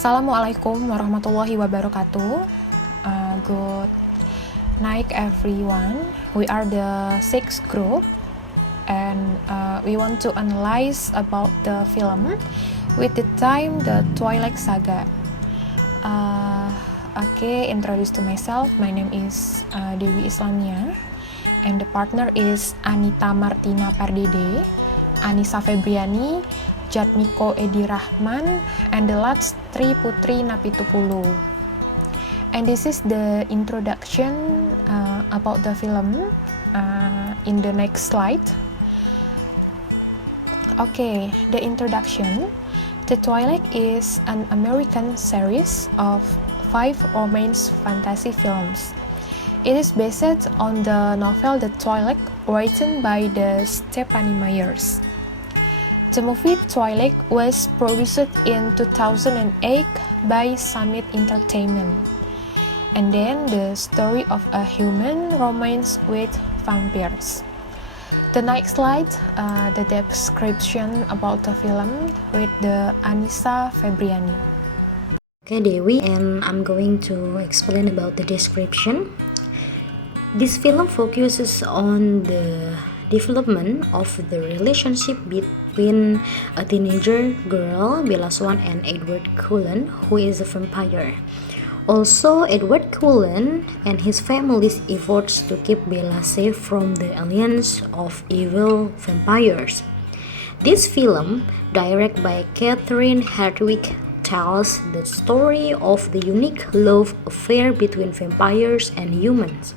Assalamualaikum warahmatullahi wabarakatuh. Good night, everyone. We are the sixth group, and we want to analyze about the film with the time the Twilight Saga. Introduce to myself. My name is Dewi Islamia, and the partner is Anita Martina Pardede, Anissa Febriani, Jatmiko Edi Rahman, and the last Tri Putri Napitupulu. And this is the introduction about the film in the next slide. Okay, the introduction. The Twilight is an American series of 5 romance fantasy films. It is based on the novel The Twilight, written by the Stephanie Meyers. The movie Twilight was produced in 2008 by Summit Entertainment. And then the story of a human romance with vampires. The next slide, the description about the film with the Anissa Febriani. Okay, Dewi, and I'm going to explain about the description. This film focuses on the development of the relationship between a teenager girl, Bella Swan, and Edward Cullen, who is a vampire. Also, Edward Cullen and his family's efforts to keep Bella safe from the alliance of evil vampires. This film, directed by Catherine Hardwicke, tells the story of the unique love affair between vampires and humans.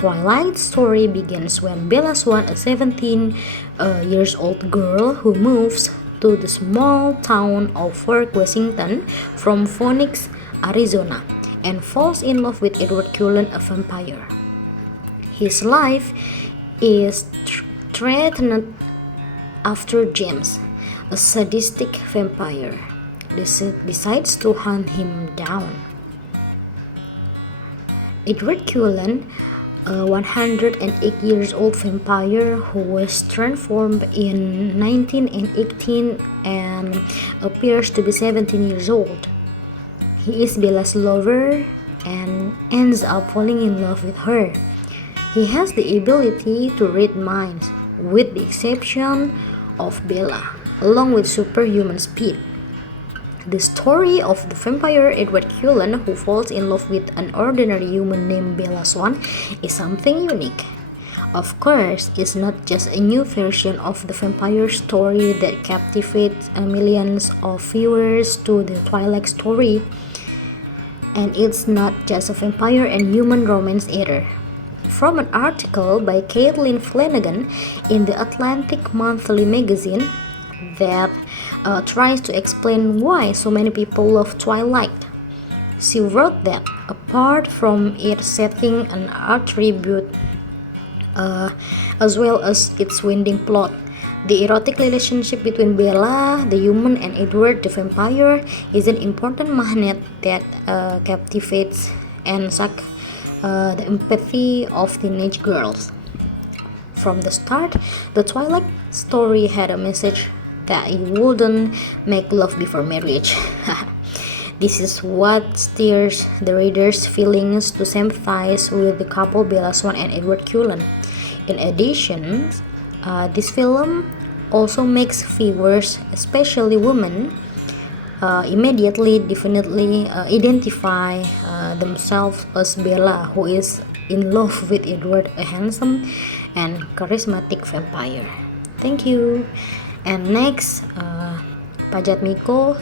Twilight's story begins when Bella Swan, a 17-year-old girl who moves to the small town of Fort Washington from Phoenix, Arizona, and falls in love with Edward Cullen, a vampire. His life is threatened after James, a sadistic vampire, decides to hunt him down. Edward Cullen, a 108-year-old vampire who was transformed in 1918 and appears to be 17 years old. He is Bella's lover and ends up falling in love with her. He has the ability to read minds, with the exception of Bella, along with superhuman speed. The story of the vampire Edward Cullen, who falls in love with an ordinary human named Bella Swan, is something unique. Of course, it's not just a new version of the vampire story that captivates millions of viewers to the Twilight story. And it's not just a vampire and human romance either. From an article by Caitlin Flanagan in the Atlantic Monthly magazine that tries to explain why so many people love Twilight. She wrote that apart from its setting and attribute, as well as its winding plot, the erotic relationship between Bella, the human, and Edward, the vampire, is an important magnet that captivates and sucks the empathy of teenage girls. From the start, the Twilight story had a message that you wouldn't make love before marriage. This is what stirs the reader's feelings to sympathize with the couple Bella Swan and Edward Cullen. In addition, this film also makes viewers, especially women, immediately definitely identify themselves as Bella, who is in love with Edward, a handsome and charismatic vampire. Thank you. And next, Pak Jatmiko,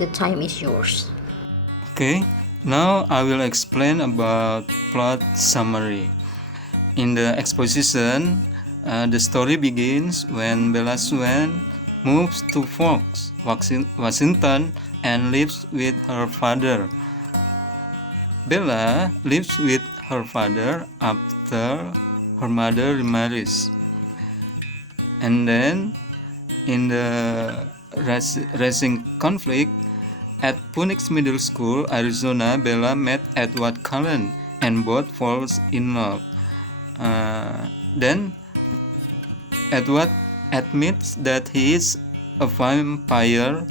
the time is yours. Okay, now I will explain about plot summary. In the exposition, the story begins when Bella Swan moves to Forks, Washington, and lives with her father. Bella lives with her father after her mother remarries. And then, in the racing conflict at Phoenix Middle School, Arizona, Bella met Edward Cullen and both falls in love. Then Edward admits that he is a vampire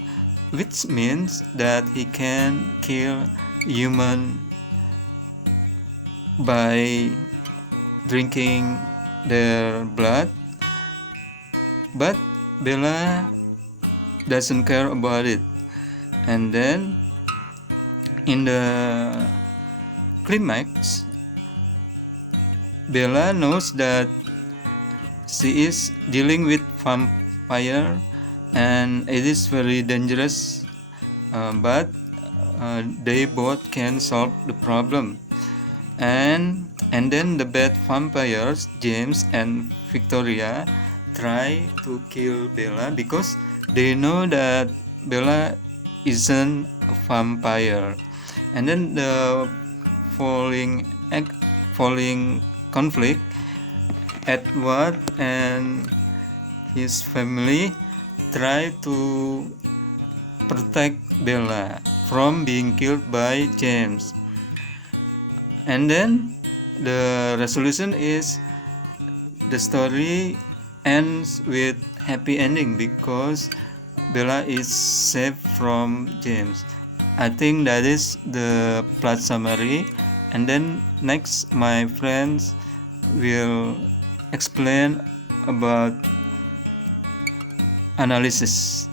which means that he can kill human by drinking their blood, but Bella doesn't care about it. And then in the climax, Bella knows that she is dealing with vampire and it is very dangerous, but they both can solve the problem. And then the bad vampires, James and Victoria, try to kill Bella because they know that Bella isn't a vampire. And then the following conflict, Edward and his family try to protect Bella from being killed by James. And then the resolution is the story ends with happy ending because Bella is saved from James. I think that is the plot summary. And then next my friends will explain about analysis.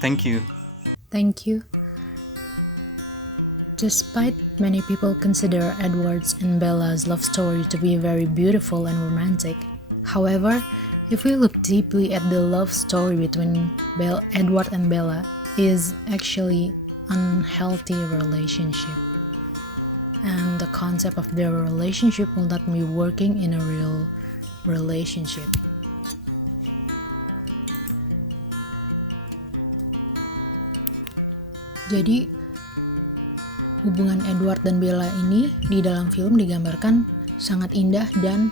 Thank you. Thank you. Despite many people consider Edward's and Bella's love story to be very beautiful and romantic, however, if we look deeply at the love story between Edward and Bella, is actually unhealthy relationship. And the concept of their relationship will not be working in a real relationship. Jadi, hubungan Edward dan Bella ini di dalam film digambarkan sangat indah dan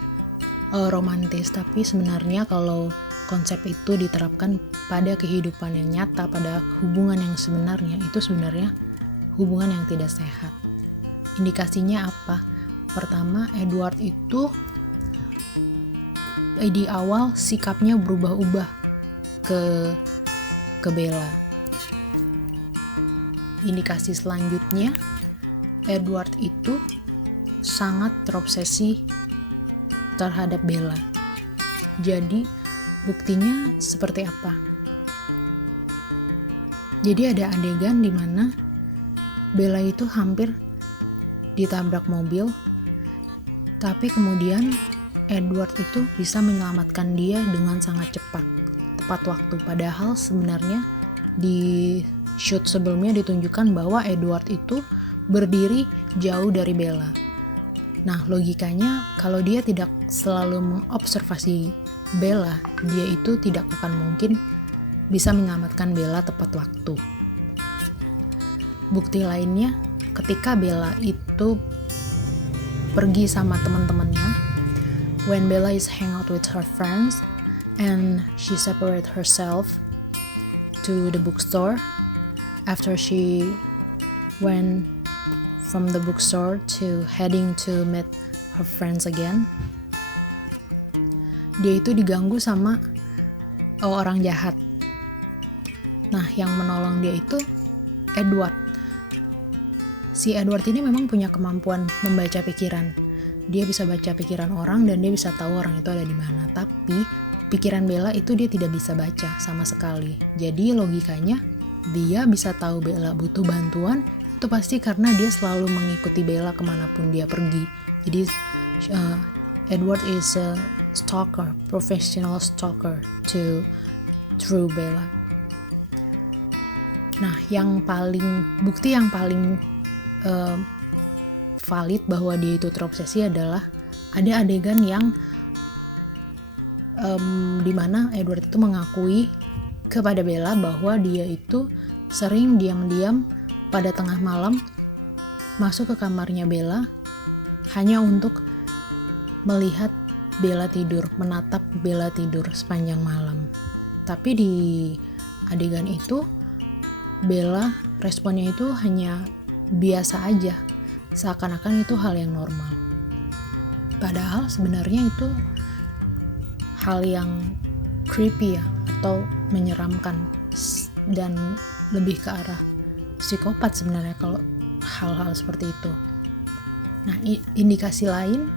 romantis, tapi sebenarnya kalau konsep itu diterapkan pada kehidupan yang nyata, pada hubungan yang sebenarnya, itu sebenarnya hubungan yang tidak sehat. Indikasinya apa? Pertama, Edward itu di awal sikapnya berubah-ubah ke Bella. Indikasi selanjutnya, Edward itu sangat terobsesi terhadap Bella. Jadi, buktinya seperti apa? Jadi ada adegan di mana Bella itu hampir ditabrak mobil, tapi kemudian Edward itu bisa menyelamatkan dia dengan sangat cepat, tepat waktu. Padahal sebenarnya di shoot sebelumnya ditunjukkan bahwa Edward itu berdiri jauh dari Bella. Nah, logikanya kalau dia tidak selalu mengobservasi Bella, dia itu tidak akan mungkin bisa menyelamatkan Bella tepat waktu. Bukti lainnya, ketika Bella itu pergi sama teman-temannya, when Bella is hang out with her friends and she separate herself to the bookstore, after she went from the bookstore to heading to meet her friends again, dia itu diganggu sama orang jahat. Nah, yang menolong dia itu Edward. Si Edward ini memang punya kemampuan membaca pikiran. Dia bisa baca pikiran orang dan dia bisa tahu orang itu ada di mana. Tapi pikiran Bella itu dia tidak bisa baca sama sekali. Jadi logikanya dia bisa tahu Bella butuh bantuan itu pasti karena dia selalu mengikuti Bella kemanapun dia pergi. Jadi Edward is a stalker, professional stalker through Bella. Nah, bukti yang paling valid bahwa dia itu terobsesi adalah ada adegan yang dimana Edward itu mengakui kepada Bella bahwa dia itu sering diam-diam pada tengah malam masuk ke kamarnya Bella hanya untuk melihat Bella tidur, menatap Bella tidur sepanjang malam. Tapi di adegan itu Bella responnya itu hanya biasa aja, seakan-akan itu hal yang normal. Padahal sebenarnya itu hal yang creepy ya, atau menyeramkan. dan lebih ke arah psikopat sebenarnya kalau hal-hal seperti itu. Nah, indikasi lain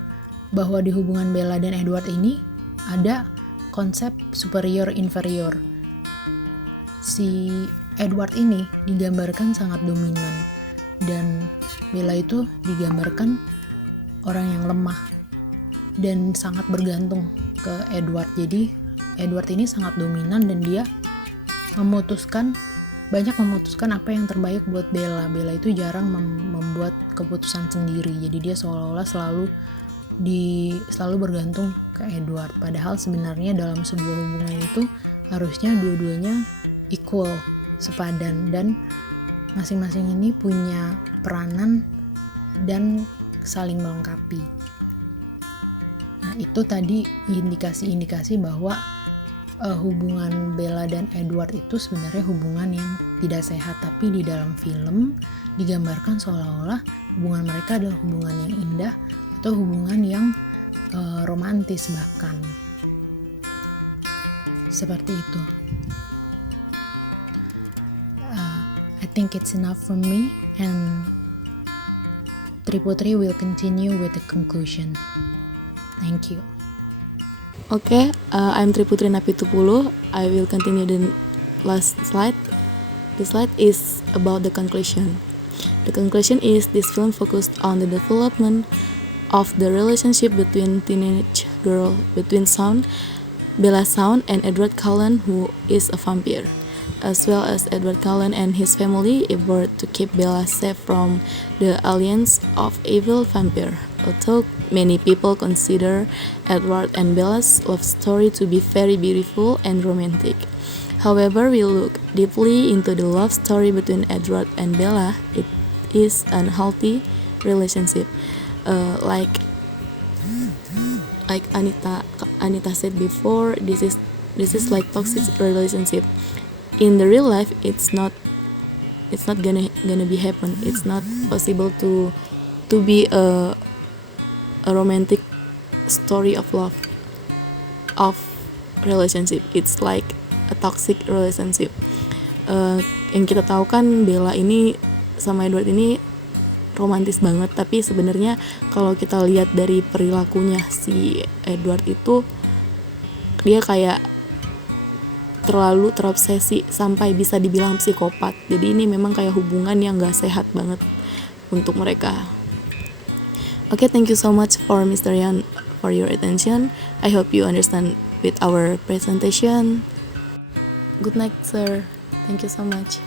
bahwa di hubungan Bella dan Edward ini ada konsep superior inferior. Si Edward ini digambarkan sangat dominan dan Bella itu digambarkan orang yang lemah dan sangat bergantung ke Edward. Jadi Edward ini sangat dominan dan dia banyak memutuskan apa yang terbaik buat Bella. Bella itu jarang membuat keputusan sendiri. Jadi dia seolah-olah selalu bergantung ke Edward. Padahal sebenarnya dalam sebuah hubungan itu harusnya dua-duanya equal, sepadan, dan masing-masing ini punya peranan dan saling melengkapi. Nah, itu tadi indikasi-indikasi bahwa hubungan Bella dan Edward itu sebenarnya hubungan yang tidak sehat, tapi di dalam film digambarkan seolah-olah hubungan mereka adalah hubungan yang indah atau hubungan yang romantis bahkan. Seperti itu. I think it's enough from me, and Triputri will continue with the conclusion. Thank you. Okay, I'm Triputri Napitupulu. I will continue the last slide. The slide is about the conclusion. The conclusion is this film focused on the development of the relationship between teenage girl between Bella Swan and Edward Cullen, who is a vampire, as well as Edward Cullen and his family effort to keep Bella safe from the alliance of evil vampire. Although many people consider Edward and Bella's love story to be very beautiful and romantic. However, we look deeply into the love story between Edward and Bella. It is an unhealthy relationship. Like Anita said before, this is like toxic relationship. In the real life, it's not gonna be happen. It's not possible to be a romantic story of love, of relationship. It's like a toxic relationship. Yang kita tahu kan Bella ini sama Edward ini romantis banget, tapi sebenarnya kalau kita lihat dari perilakunya si Edward itu, dia kayak terlalu terobsesi sampai bisa dibilang psikopat. Jadi ini memang kayak hubungan yang gak sehat banget untuk mereka. Okay, thank you so much for Mr. Yan for your attention. I hope you understand with our presentation. Good night, sir. Thank you so much.